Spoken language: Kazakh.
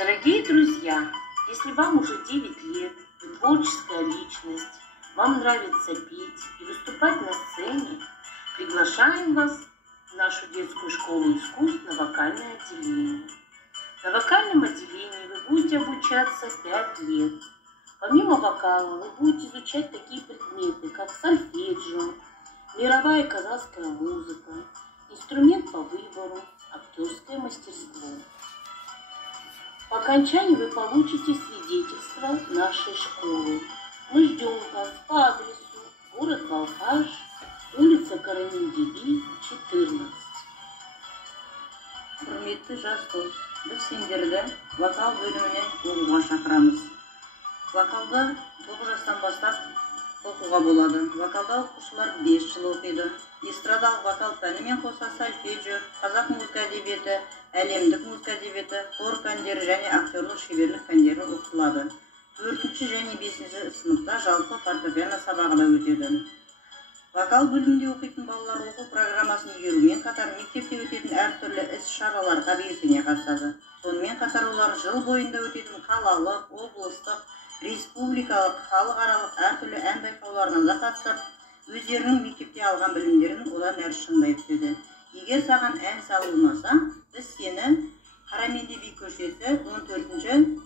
Дорогие друзья, если вам уже 9 лет, вы творческая личность, вам нравится петь и выступать на сцене, приглашаем вас в нашу детскую школу искусств на вокальное отделение. На вокальном отделении вы будете обучаться 5 лет. Помимо вокала вы будете изучать такие предметы, как сольфеджио, мировая и казахская музыка, инструмент по выбору, актерское мастерство. По окончании вы получите свидетельство нашей школы. Мы ждем вас по адресу город Балхаш, улица Карамин-Диби, 14. Құрметті жас дос, біз сендерді вокал бөліміне оқуға шақырамыз. Вокалды 9 жастан бастап оқуға болады. Вокалда оқушылар 5 жыл оқиды. Эстрадалық вокал пәнімен қоса сольфеджио, қазақ музыка әдебиеті, әлемдік музыка әдебиеті, хор пәндері және актерлік шеберлік пәндері оқытылады. 4 және 5 сыныпта жалпы фортепиано сабағы да өтеді. Вокал бөлімінде оқитын балалар оқу программасын игерумен қатар мектепте өтетін әртүрлі іс-шараларға белсене қатысады. Сонымен қатар олар жыл бойында өтетін қалалық, облыстық, республикалық, халықаралық әртүрлі ән байқауларына да қатысып, өздерінің мектепте алған білімдерін одан әрі шыңдай түседі. Егер саған ән салу ұнаса, біз сені Қарамин-Диби көшесі 14